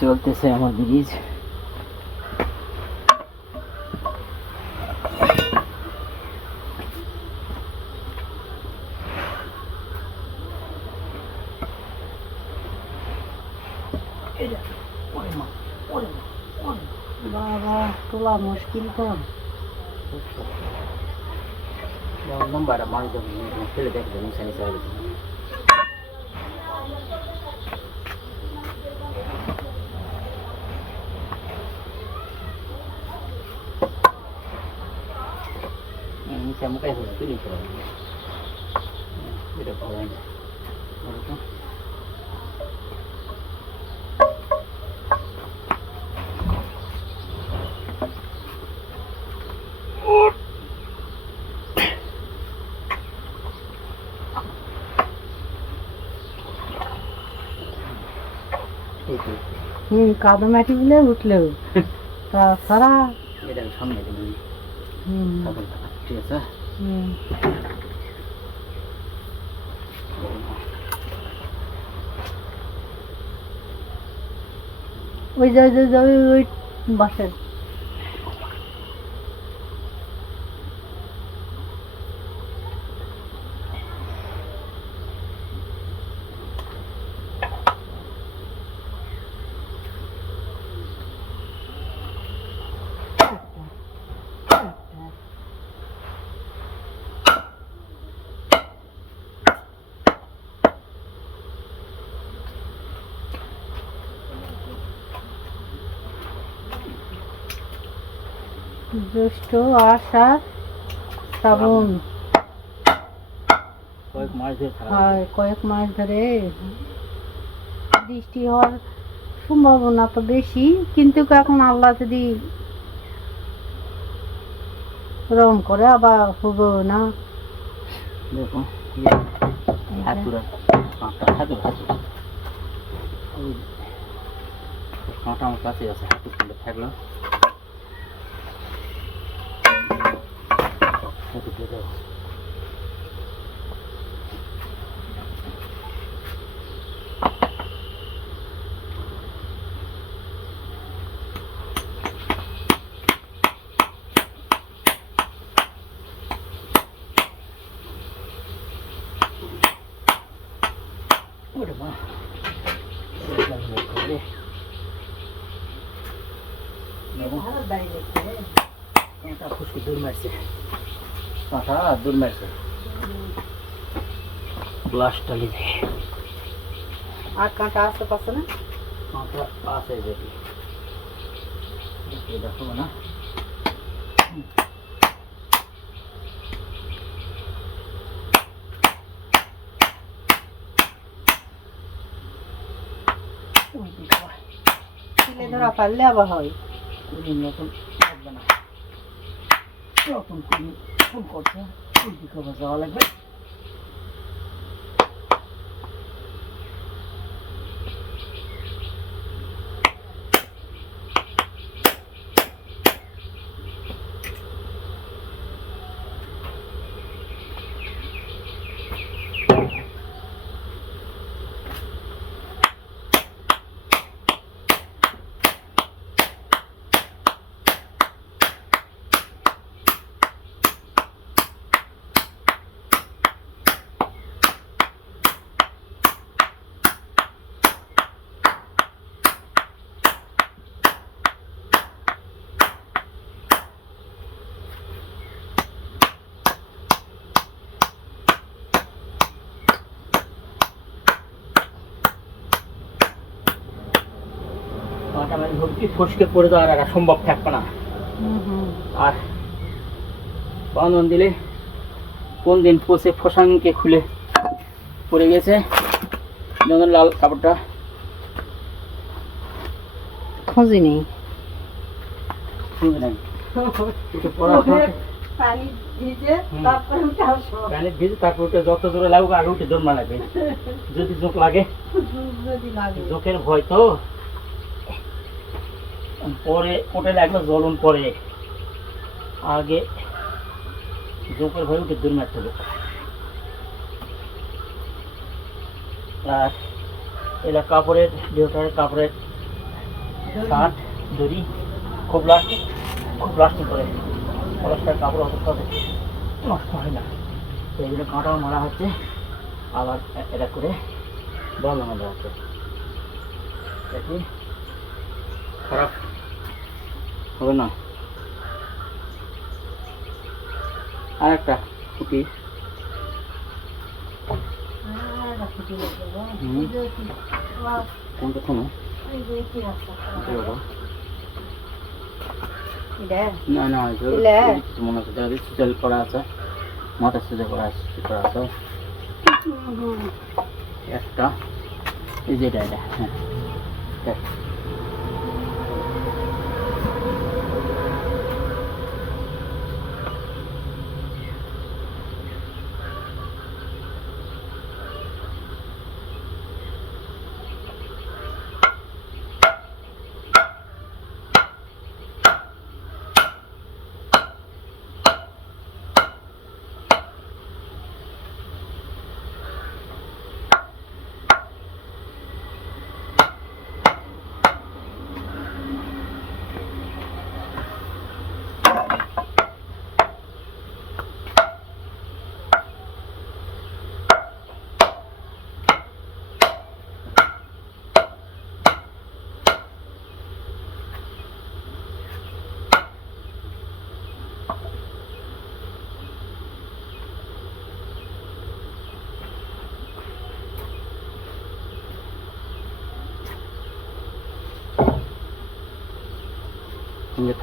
চলতেছে আমার ব্রিজ। বাবা তোলা মুশকিল তো। লম্বাটা মাছ দেবো ফেলে দেখে দেবো সাইজ হবে। নিচে মুখাই হলো তুলি করে এটা ভালো হয় না। কাদা মাটি বলে উঠলেও তাছাড়া এটা সামনে দেবেন। ঠিক আছে। ওই ওই বাসের জ্যৈষ্ঠ আষাঢ় শ্রাবণ কয়েক মাস ধরে বৃষ্টি হওয়ার সম্ভাবনা তো বেশি, কিন্তু এখন আল্লাহ যদি রং করে আবার হবে না। দেখো কাঁটা আমার কাছে আছে, হাতুর তুলে থাকলো হাতুর তুলে দেবো। খুশকি দূর মারছে, কাঁটা দূর মারছে, ব্লাস্টটা লিখে আর কাঁটা আসতে পারছে না। কাঁটা আছে দেখি দেখো না। ধরা পারলে আবার হয় নতুন লাগবে না, নতুন ফুল করছে, ফুল দিকে যাওয়া লাগবে। ফসকে পড়ে যাওয়ার আর সম্ভব থাকবে না। আর বাঁধন দিলে কোন দিন পচে ফসাংকে খুলে পড়ে গেছে, যেমন লাল কাপড়টা খুঁজি নেই, পানি ভিজে তারপর উঠে যত জোরে লাগুক আগে উঠে দৌড় লাগবে, যদি জোক লাগে জোকের ভয় তো পরে ওটা লাগলো জ্বলন পরে, আগে জোকের ভয় উঠে দৌড় মারতে হবে। আর এটা কাপড়ের ডিওটারের কাপড়ের শার্ট দড়ি খুব লাস্টিং করে পলাশটার কাপড় অত সহজে নষ্ট হয় না। তো এগুলো কাঁটাও মারা হচ্ছে, আবার এটা করে বন্ধ মারা হচ্ছে। দেখি খারাপ হবে না। আর একটা খুঁটি কোনটা কোনো না না কিছু মনে হচ্ছে সুচল করা আছে, মাথা সুজা করা আছে একটা এই যেটা এটা হ্যাঁ দেখ।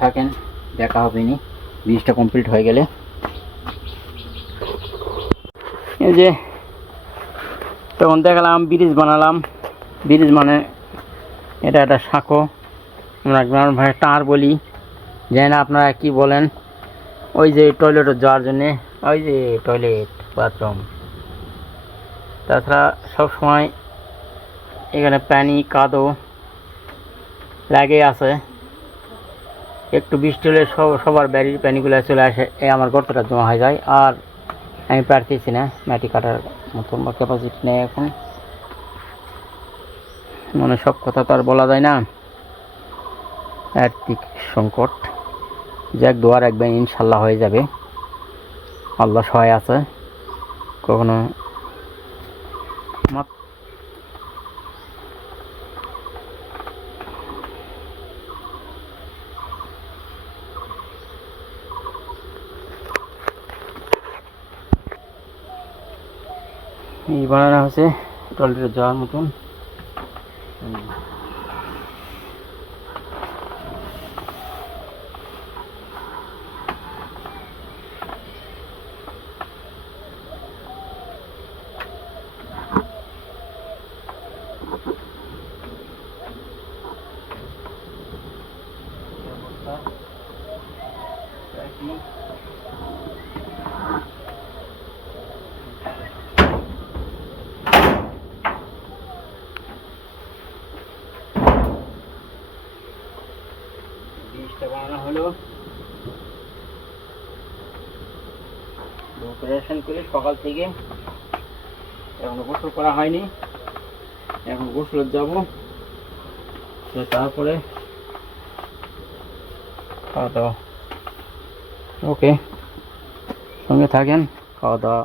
থাকেন, দেখা হবে নি ব্রিজটা কমপ্লিট হয়ে গেলে। এই যে তখন দেখালাম ব্রিজ বানালাম, ব্রিজ মানে এটা একটা সাঁকো, আমরা গ্রামের ভাষায় টাঁড় বলি, জানি না আপনারা কি বলেন। ওই যে টয়লেটে যাওয়ার জন্যে, ওই যে টয়লেট বাথরুম, তাছাড়া সবসময় এখানে পানি কাদো লাগে আছে। একটু বৃষ্টি হলে সবার বাড়ির পানিগুলো চলে আসে, আমার গর্তটা জমা হয়ে যায়। আর আমি পারতেছি না, মাটি কাটার মতন বা ক্যাপাসিটি নেই এখন, মানে সব কথা তো আর বলা যায় না, আর্থিক সংকট। যাক দোয়া রাখবেন, ইনশাল্লাহ হয়ে যাবে, আল্লাহ সহায় আছে। কখনো এই বানানো হয়েছে টয়লেটে যাওয়ার মতন। ব্রিজটা বানানো হলো, অপারেশন করে সকাল থেকে এখনো গোসল করা হয়নি, এখন গোসল যাব, তারপরে খাওয়া দাওয়া। ওকে, সঙ্গে থাকেন, খাওয়া দাওয়া